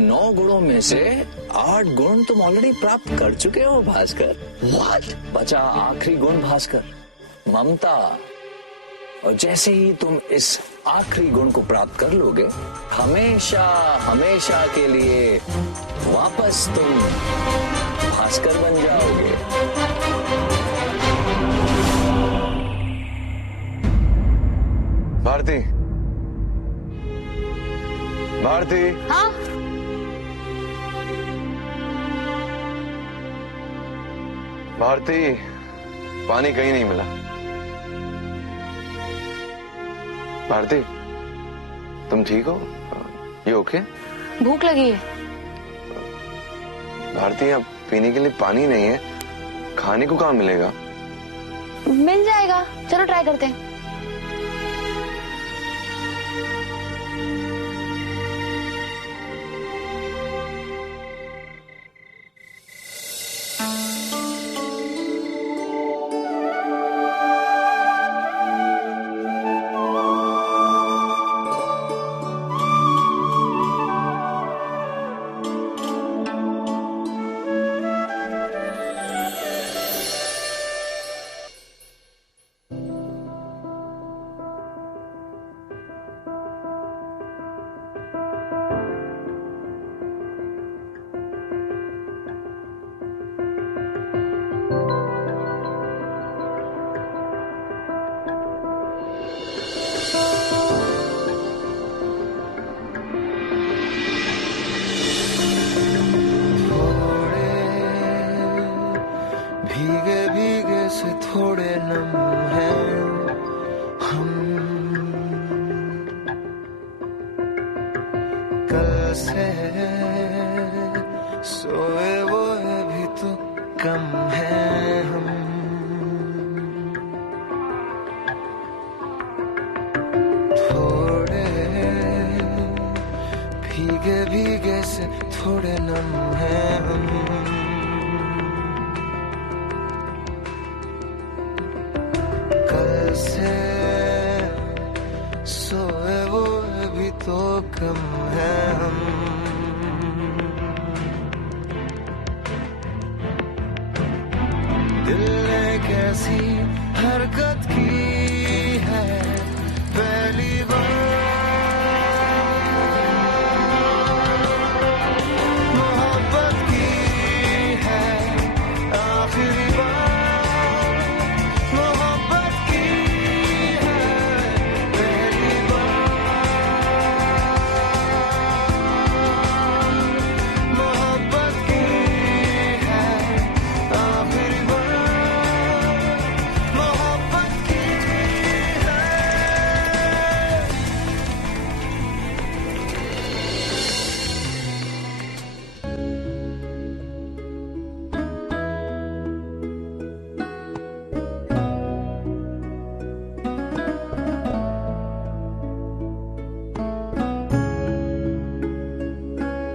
9 गुणों में से 8 गुण तुम ऑलरेडी प्राप्त कर चुके हो भास्कर। What? बचा आखिरी गुण भास्कर, ममता। और जैसे ही तुम इस आखिरी गुण को प्राप्त कर लोगे, हमेशा हमेशा के लिए वापस तुम भास्कर बन जाओगे। भारती, भारती। हाँ? भारती, पानी कहीं नहीं मिला। भारती, तुम ठीक हो? ये ओके? भूख लगी है। भारती, यहाँ पीने के लिए पानी नहीं है, खाने को कहाँ मिलेगा? मिल जाएगा, चलो ट्राई करते हैं। भीगे भीगे से थोड़े नम हैं हम, कल से सोए वो भी तो कम हैं हम। थोड़े भीगे भीगे से थोड़े नम हैं हम, से सोए वो भी तो कम है हम। दिल ने कैसी हरकत की है पहली बार, मोहब्बत की है आखिरी बार।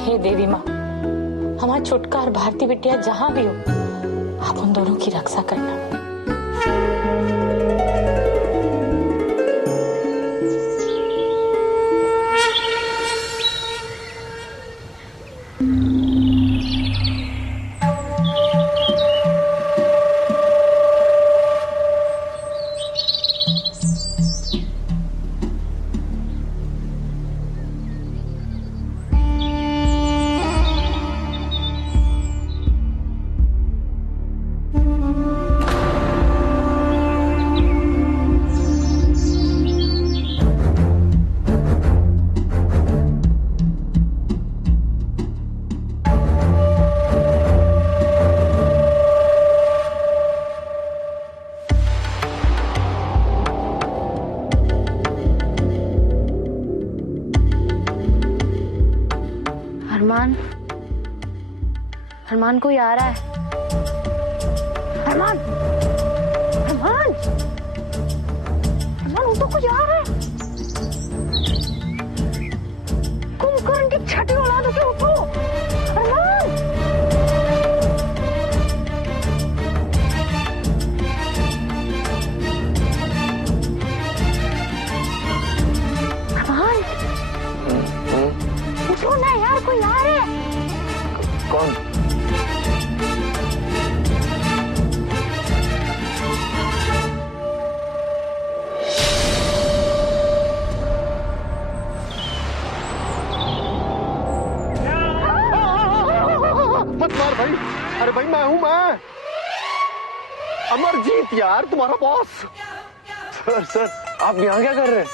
हे देवी माँ, हमारा छुटका और भारती बिटिया जहाँ भी हो, आप उन दोनों की रक्षा करना। अरमान, अरमान कोई आ रहा है। अरमान, अरमान, अरमान, वो तो कोई आ रहा है। कुंभकर्ण की छठी औलाद से उठो। अरमान, अरमान, उठो ना यार। यार कोई आ रहा है। कौन? मत मार भाई। अरे भाई मैं हूं, मैं अमरजीत यार, तुम्हारा बॉस। सर सर आप यहाँ क्या कर रहे हैं?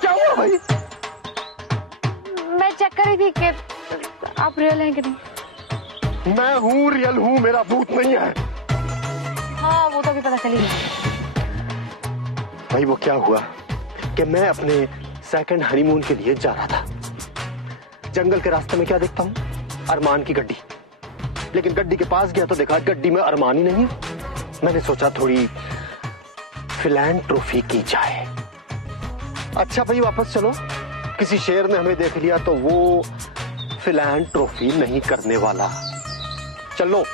क्या हुआ भाई? मैं चेक कर रही थी कि आप रियल हैं कि नहीं। मैं हूं, रियल हूं, मेरा भूत नहीं है। हाँ वो तो अभी पता चली गया। भाई वो क्या हुआ कि मैं अपने सेकंड हनीमून के लिए जा रहा था। जंगल के रास्ते में क्या देखता हूँ? अरमान की गड्डी। लेकिन गड्डी के पास गया तो देखा गड्डी में अरमान ही नहीं है। मैंने सोचा थोड़ी फिलैंथ्रोपी की जाए। अच्छा भाई वापस चलो, किसी शेर ने हमें देख लिया तो वो फिलैंथ्रोपी नहीं करने वाला। चलो।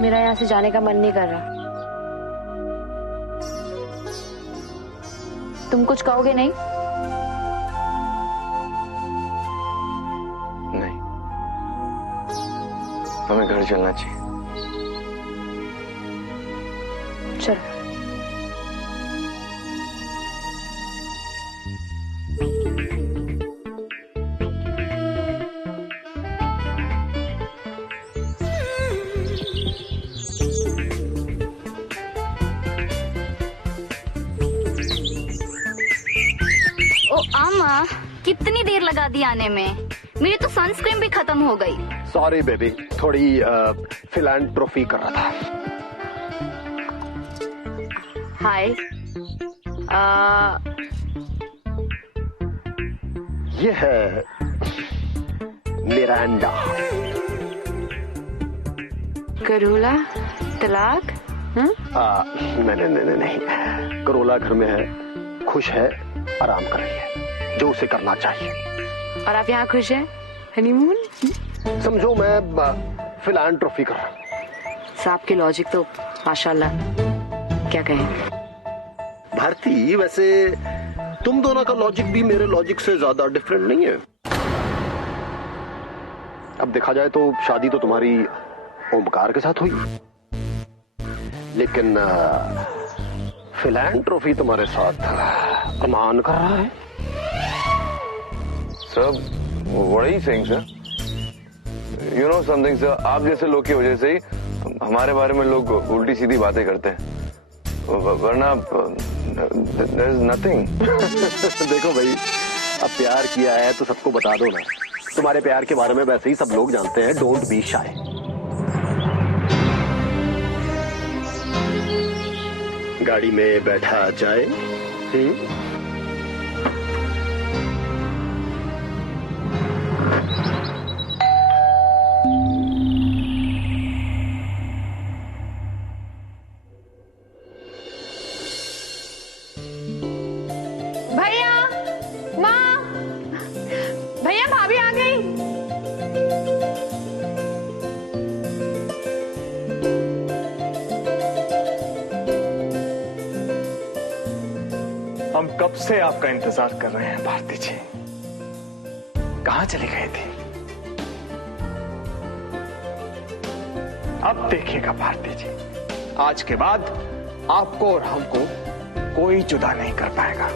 मेरा यहाँ से जाने का मन नहीं कर रहा। तुम कुछ कहोगे नहीं? नहीं, हमें घर चलना चाहिए। चलो। ओ आमा, कितनी देर लगा दी आने में? मेरी तो सनस्क्रीन भी खत्म हो गई। सॉरी बेबी, थोड़ी फिलैंथ्रोपी कर रहा था। हाय। ये है मिरांडा। करूला तलाक? नहीं, करोला घर में है, खुश है, आराम कर रही है, जो उसे करना चाहिए। और आप यहाँ खुश हैं? हनीमून? समझो मैं फिलैंथ्रोपी कर रहा हूँ। साहब की लॉजिक तो माशाल्लाह, क्या कहें। भारती, वैसे तुम दोनों का लॉजिक भी मेरे लॉजिक से ज्यादा डिफरेंट नहीं है। अब देखा जाए तो शादी तो तुम्हारी ओमकार के साथ हुई, लेकिन फिलैंथ्रोपी तुम्हारे साथ अरमान कर रहा है। Sir what are you saying, sir? You know something, sir? आप जैसे लोग की वजह से ही हमारे बारे में लोग उल्टी सीधी बातें करते हैं, वरना there is nothing. देखो भाई, अब प्यार किया है तो सबको बता दो ना। तुम्हारे प्यार के बारे में वैसे ही सब लोग जानते हैं। Don't be shy. गाड़ी में बैठा जाए। भैया, माँ, भैया भाभी आ गई। हम कब से आपका इंतजार कर रहे हैं भारती जी। कहां चले गए थे? अब देखिएगा भारती जी, आज के बाद आपको और हमको कोई जुदा नहीं कर पाएगा।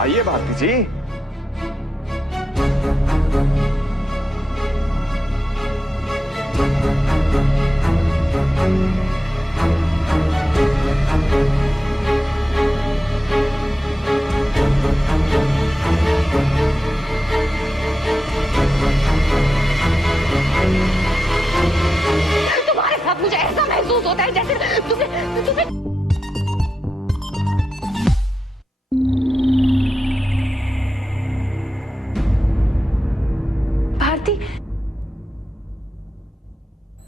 आइए भारती जी। तुम्हारे साथ मुझे ऐसा महसूस होता है जैसे तुझे भारती,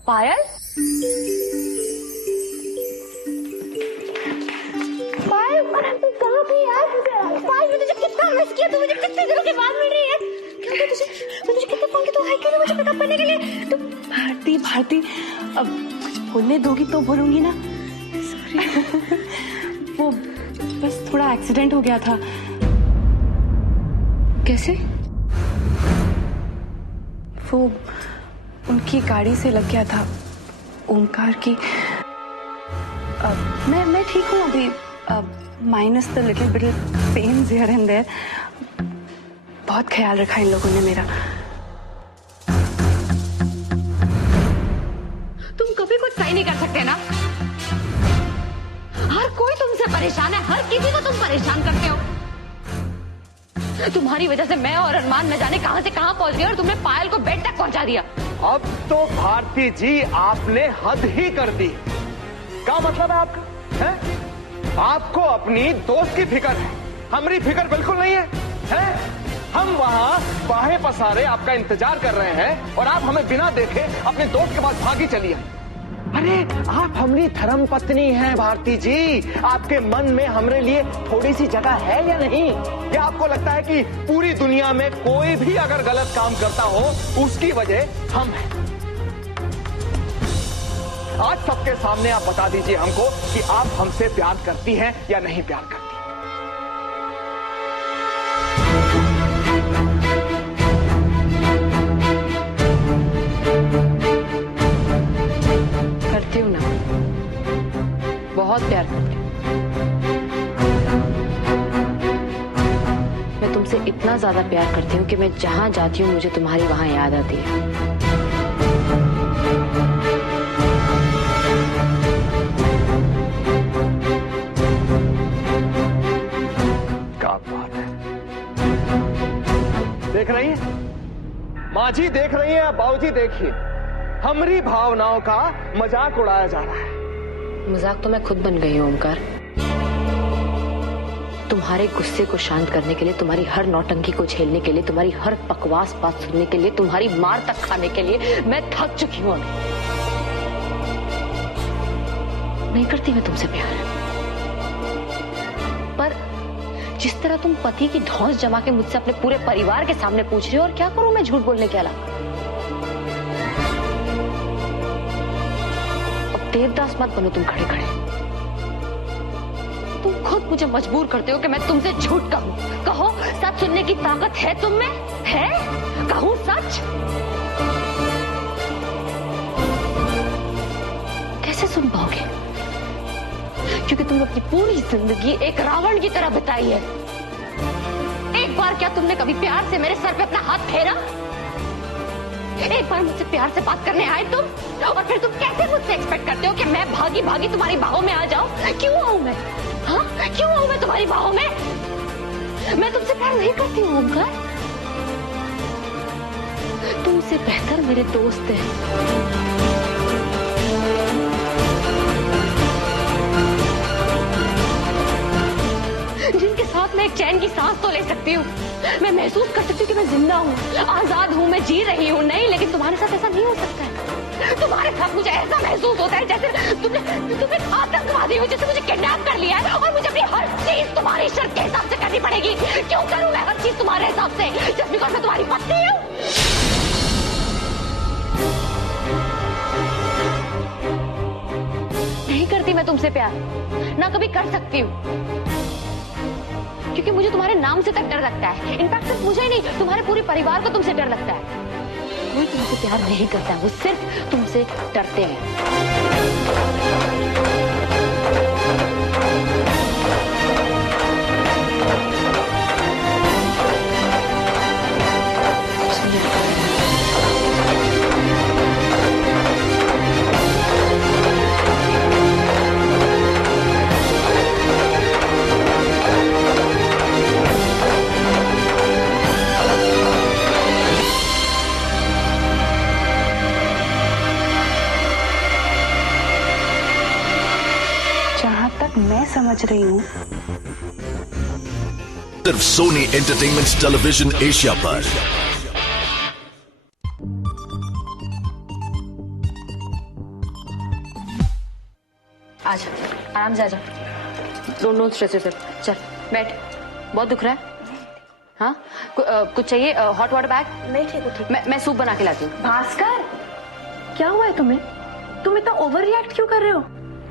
पायल, पायल, तू कहाँ थी यार? पायल, मैं तुझे कितना मिस किया, तू मुझे कितने दिनों के बाद मिल रही है। क्या हुआ तुझे? मैं तुझे कितने फोन किया, तू हाय क्यों नहीं मुझे पिकअप करने के लिए? तू भारती, भारती, अब कुछ बोलने दोगी तो बोलूंगी ना। सॉरी। वो बस थोड़ा एक्सीडेंट हो गया था। कैसे? वो उनकी गाड़ी से लग गया था, ओमकार की। मैं ठीक हूँ अभी, minus the little bit pains here and there. बहुत ख्याल रखा इन लोगों ने मेरा। तुम कभी कुछ सही नहीं कर सकते ना। हर कोई तुमसे परेशान है, हर किसी को तुम परेशान करते हो। तुम्हारी वजह से मैं और अरमान न जाने कहां से कहां पहुंच गए और तुमने पायल को बेड तक पहुंचा दिया। अब तो भारती जी आपने हद ही कर दी। क्या मतलब है आपका? है? आपको अपनी दोस्त की फिक्र है, हमारी फिक्र बिल्कुल नहीं है, है? हम वहां बाहें पसारे आपका इंतजार कर रहे हैं और आप हमें बिना देखे अपने दोस्त के पास भागी चली है। अरे आप हमारी धर्म पत्नी हैं भारती जी, आपके मन में हमारे लिए थोड़ी सी जगह है या नहीं? या आपको लगता है कि पूरी दुनिया में कोई भी अगर गलत काम करता हो उसकी वजह हम हैं? आज सबके सामने आप बता दीजिए हमको कि आप हमसे प्यार करती हैं या नहीं प्यार करती। करती हूँ ना, बहुत प्यार करती हूँ। मैं तुमसे इतना ज्यादा प्यार करती हूँ कि मैं जहां जाती हूँ मुझे तुम्हारी वहां याद आती है। क्या बात है, देख रही है माँ जी, देख रही है बाबूजी, देखिए हमारी भावनाओं का मजाक उड़ाया जा रहा है। मजाक तो मैं खुद बन गई हूँ ओमकार। तुम्हारे गुस्से को शांत करने के लिए, तुम्हारी हर नौटंकी को झेलने के लिए, तुम्हारी हर बकवास बात सुनने के लिए, तुम्हारी मार तक खाने के लिए मैं थक चुकी हूँ अभी। नहीं करती मैं तुमसे प्यार, पर जिस तरह तुम पति की धौंस जमा के मुझसे अपने पूरे परिवार के सामने पूछ रहे हो, और क्या करूं मैं झूठ बोलने के अलावा? देवदास मत बनो तुम खड़े खड़े। तुम खुद मुझे मजबूर करते हो कि मैं तुमसे झूठ कहूं। कहो, सच सुनने की ताकत है तुम में? है? कहूं सच? कैसे सुन पाओगे? क्योंकि तुम अपनी पूरी जिंदगी एक रावण की तरह बिताई है। एक बार क्या तुमने कभी प्यार से मेरे सर पे अपना हाथ फेरा? एक बार मुझसे प्यार से बात करने आए तुम, और फिर तुम कैसे मुझसे एक्सपेक्ट करते हो कि मैं भागी भागी तुम्हारी बाहों में आ जाऊं? क्यों आऊं मैं? हाँ, क्यों आऊं मैं तुम्हारी बाहों में? मैं तुमसे प्यार नहीं करती हूँ ओमकार। तुमसे बेहतर मेरे दोस्त हैं, जिनके साथ मैं एक चैन की सांस तो ले सकती हूँ। मैं महसूस कर सकती हूँ कि मैं जिंदा हूँ, आजाद हूँ, मैं जी रही हूँ। नहीं, लेकिन तुम्हारे साथ ऐसा नहीं हो सकता है। तुम्हारे साथ मुझे ऐसा महसूस होता है जैसे तुमने आतंकवादी हो, जैसे मुझे किडनैप कर लिया है और मुझे अपनी हर चीज तुम्हारी शर्त के हिसाब से करनी पड़ेगी। क्यों करूँ मैं हर चीज तुम्हारे हिसाब से? जस्ट बिकॉज़ मैं तुम्हारी पत्नी हूँ। नहीं करती मैं तुमसे प्यार, ना कभी कर सकती हूँ, क्योंकि मुझे तुम्हारे नाम से तक डर लगता है। इनफैक्ट सिर्फ मुझे नहीं, तुम्हारे पूरे परिवार को तुमसे डर लगता है। कोई तुमसे प्यार नहीं करता है, वो सिर्फ तुमसे डरते हैं। मैं समझ रही हूँ, सिर्फ सोनी एंटरटेनमेंट टेलीविजन एशिया पर। आजा, आराम से आजा। Don't stress yourself. चल बैठ, बहुत दुख रहा है? हाँ, कुछ चाहिए? Hot water bag? नहीं ठीक है, ठीक। मैं सूप बना के लाती हूँ। भास्कर, क्या हुआ है तुम्हें? तुम इतना ओवर रिएक्ट क्यों कर रहे हो?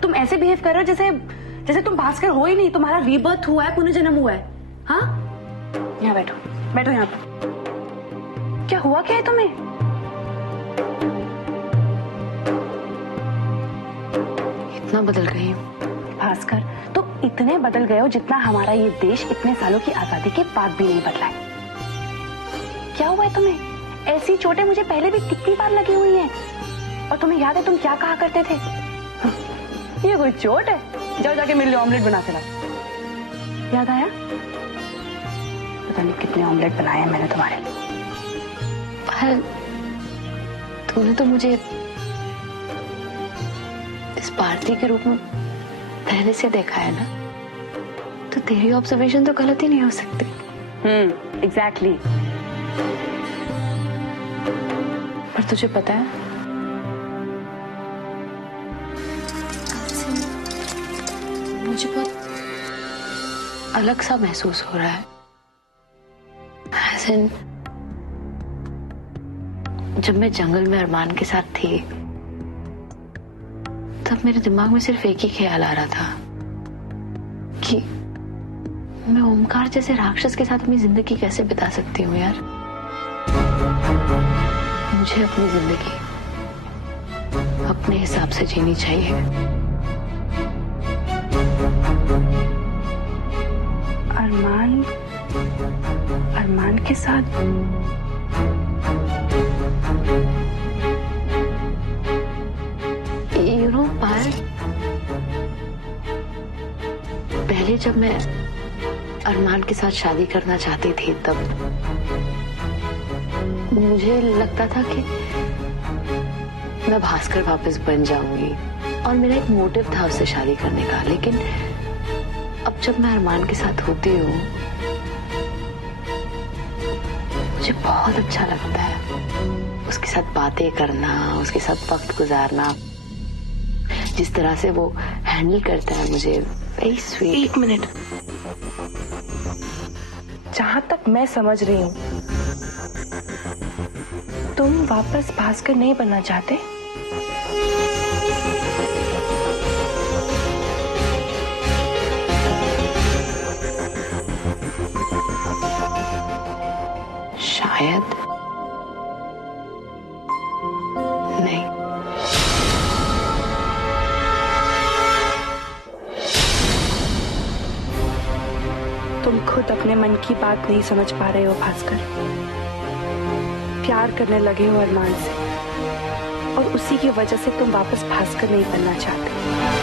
तुम ऐसे बिहेव कर रहे हो जैसे तुम भास्कर हो ही नहीं, तुम्हारा रीबर्थ हुआ है, पुनर्जन्म हुआ है। हाँ, यहाँ बैठो, बैठो यहाँ पर। क्या हुआ, क्या है तुम्हें? इतना बदल गई हूँ भास्कर, तुम इतने बदल गए हो जितना हमारा ये देश इतने सालों की आजादी के बाद भी नहीं बदला है। क्या हुआ है तुम्हें? ऐसी चोटें मुझे पहले भी कितनी बार लगी हुई हैं। और तुम्हें याद है तुम क्या कहा करते थे? ये कोई चोट है? जाओ जाके मेरे लिए ऑमलेट बना के लाओ। याद आया? पता नहीं कितने ऑमलेट बनाए हैं मैंने तुम्हारे लिए। पर तूने तो मुझे इस भारतीय के रूप में पहले से देखा है ना, तो तेरी ऑब्जर्वेशन तो गलत ही नहीं हो सकती। एग्जैक्टली। पर तुझे पता है, मुझे बहुत अलग सा महसूस हो रहा है। As in, जब मैं जंगल में अरमान के साथ थी, तब मेरे दिमाग में सिर्फ एक ही ख्याल आ रहा था कि मैं ओमकार जैसे राक्षस के साथ अपनी जिंदगी कैसे बिता सकती हूँ यार। मुझे अपनी जिंदगी अपने हिसाब से जीनी चाहिए। अरमान के साथ? यू नो पायल, पहले जब मैं अरमान के साथ शादी करना चाहती थी, तब मुझे लगता था कि मैं भास्कर वापस बन जाऊंगी और मेरा एक मोटिव था उससे शादी करने का। लेकिन अब जब मैं अरमान के साथ होती हूँ, मुझे बहुत अच्छा लगता है उसके साथ बातें करना, उसके साथ वक्त गुजारना। जिस तरह से वो हैंडल करता है मुझे, वेरी स्वीट। एक मिनट, जहां तक मैं समझ रही हूँ, तुम वापस भास्कर नहीं बनना चाहते? शायद नहीं। तुम खुद अपने मन की बात नहीं समझ पा रहे हो भास्कर। प्यार करने लगे हो अरमान से, और उसी की वजह से तुम वापस भास्कर नहीं बनना चाहते।